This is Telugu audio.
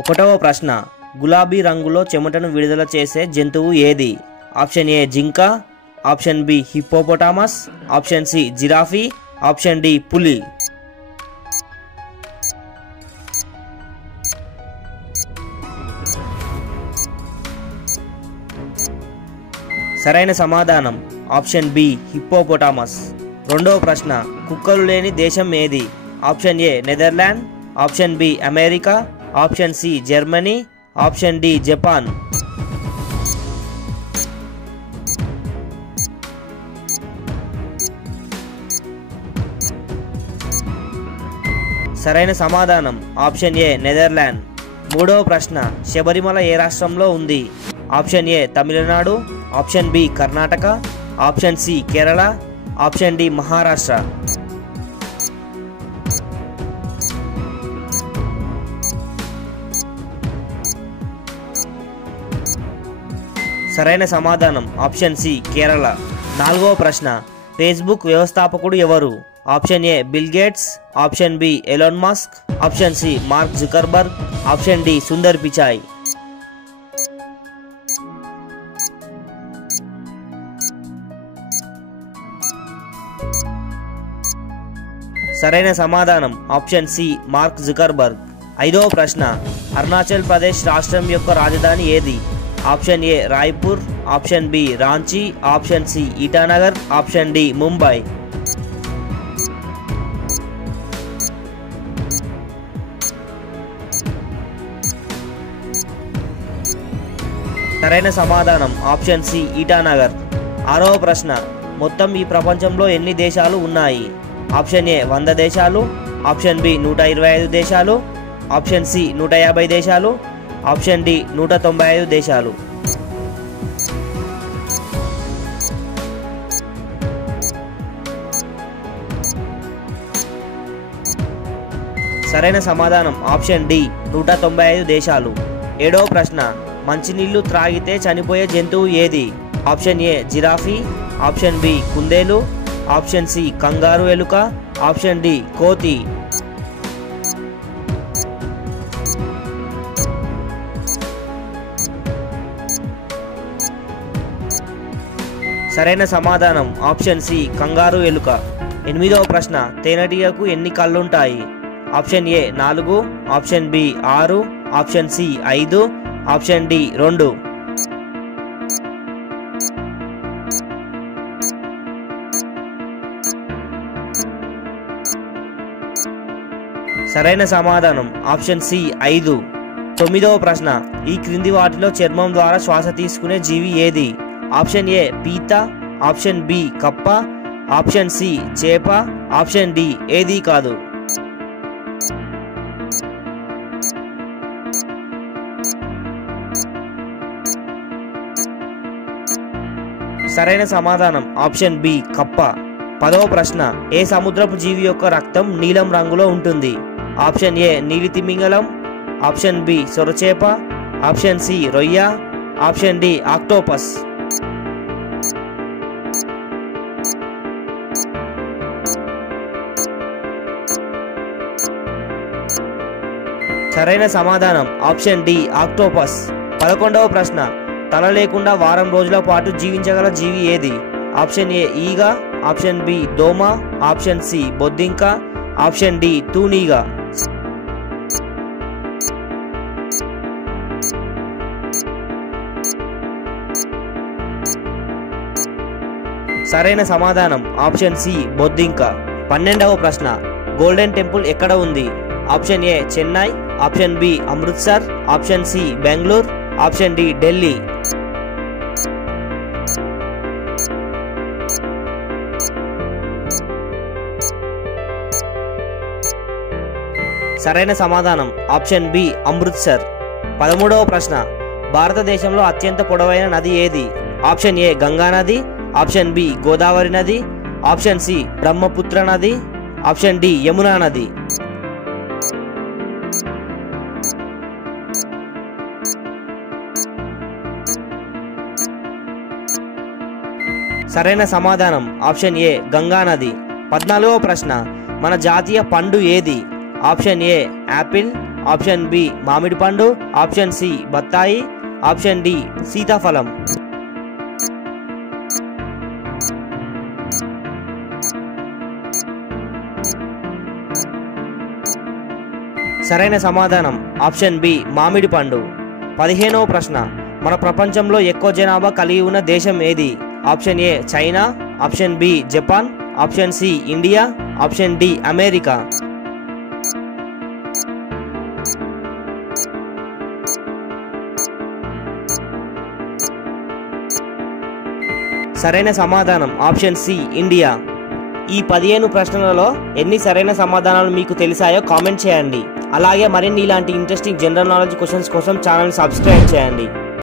ఒకటవ ప్రశ్న, గులాబీ రంగులో చెమటను విడుదల చేసే జంతువు ఏది? ఆప్షన్ ఏ జింక, option B hippopotamus, option C giraffe, option D పులి. సరైన సమాధానం ఆప్షన్ బి హిప్పోపోటామస్. రెండవ ప్రశ్న, కుక్కలు లేని దేశం ఏది? Option A Netherland, option B America, option C Germany, option D Japan. సరైన సమాధానం ఆప్షన్ ఏ నెదర్లాండ్. మూడవ ప్రశ్న, శబరిమల ఏ రాష్ట్రంలో ఉంది? Option A Tamil Nadu, option B Karnataka, option C Kerala, option D Maharashtra. సరైన సమాధానం ఆప్షన్ సి కేరళ. నాలుగవ ప్రశ్న, ఫేస్బుక్ వ్యవస్థాపకుడు ఎవరు? Option A Bill Gates, option B Elon Musk, option C Mark Zuckerberg, option D Sundar Pichai. సరైన సమాధానం ఆప్షన్ సి మార్క్ జుకర్బర్గ్. ఐదవ ప్రశ్న, అరుణాచల్ ప్రదేశ్ రాష్ట్రం యొక్క రాజధాని ఏది? Option A Raipur, option B Ranchi, option C Itanagar, option D Mumbai. సరైన సమాధానం ఆప్షన్ సి ఇటానగర్. ఆరవ ప్రశ్న, మొత్తం ఈ ప్రపంచంలో ఎన్ని దేశాలు ఉన్నాయి? ఆప్షన్ ఏ 100 దేశాలు, ఆప్షన్ బి 125 దేశాలు, ఆప్షన్ సి 150 దేశాలు, ఆప్షన్ డి 195 దేశాలు. సరైన సమాధానం ఆప్షన్ డి 195 దేశాలు. ఏడవ ప్రశ్న, మంచినీళ్లు త్రాగితే చనిపోయే జంతువు ఏది? Option A giraffe, option B కుందేలు, ఆప్షన్ సి కంగారు ఎలుక, ఆప్షన్ డి కోతి. సరైన సమాధానం ఆప్షన్ సి కంగారు ఎలుక. ఎనిమిదవ ప్రశ్న, తేనెటీగకు ఎన్ని కళ్ళుంటాయి? Option A 4, option B 6, option C 5, option D 2. సరైన సమాధానం ఆప్షన్ సి 5. తొమ్మిదవ ప్రశ్న, ఈ క్రింది వాటిలో చర్మం ద్వారా శ్వాస తీసుకునే జీవి ఏది? ఆప్షన్ ఏ పీత, ఆప్షన్ బి కప్ప, ఆప్షన్ సి చేప, ఆప్షన్ డి ఏది కాదు. సరైన సమాధానం ఆప్షన్ బి కప్ప. 10వ ప్రశ్న, ఏ సముద్రపు జీవి యొక్క రక్తం నీలం రంగులో ఉంటుంది? ఆప్షన్ ఏ నీలి తిమింగలం, ఆప్షన్ బి సొరచేప, ఆప్షన్ సి రొయ్య, ఆప్షన్ డి ఆక్టోపస్. సరైన సమాధానం ఆప్షన్ డి ఆక్టోపస్. 11వ ప్రశ్న, తల లేకుండా వారం రోజుల పాటు జీవించగల జీవి ఏది? ఆప్షన్ ఏ ఈగ, ఆప్షన్ బి దోమ, ఆప్షన్ సి బొద్దింక, ఆప్షన్ డి తూనీగ. సరైన సమాధానం ఆప్షన్ సి బొద్దింక. 12వ ప్రశ్న, గోల్డెన్ టెంపుల్ ఎక్కడ ఉంది? Option A Chennai, option B Amritsar, option C Bengaluru, option D Delhi. సరైన సమాధానం ఆప్షన్ బి అమృత్సర్. 13వ ప్రశ్న, భారతదేశంలో అత్యంత పొడవైన నది ఏది? ఆప్షన్ ఏ గంగా నది, ఆప్షన్ బి గోదావరి నది, ఆప్షన్ సి బ్రహ్మపుత్ర నది, ఆప్షన్ డి యమునా నది. సరైన సమాధానం ఆప్షన్ ఏ గంగా నది. 14వ ప్రశ్న, మన జాతీయ పండు ఏది? Option A apple, option B మామిడి పండు, ఆప్షన్ సి బత్తాయి, ఆప్షన్ డి సీతాఫలం. సరైన సమాధానం ఆప్షన్ బి మామిడి పండు. 15వ ప్రశ్న, మన ప్రపంచంలో ఎక్కువ జనాభా కలిగి ఉన్న దేశం ఏది? Option A China, option B Japan, option C India, option D America. సరైన సమాధానం ఆప్షన్ సి ఇండియా. ఈ 15 ప్రశ్నలలో ఎన్ని సరైన సమాధానాలు మీకు తెలిసాయో కామెంట్ చేయండి. అలాగే మరిన్ని ఇలాంటి ఇంట్రెస్టింగ్ జనరల్ నాలెడ్జ్ క్వశ్చన్స్ కోసం ఛానల్ సబ్స్క్రైబ్ చేయండి.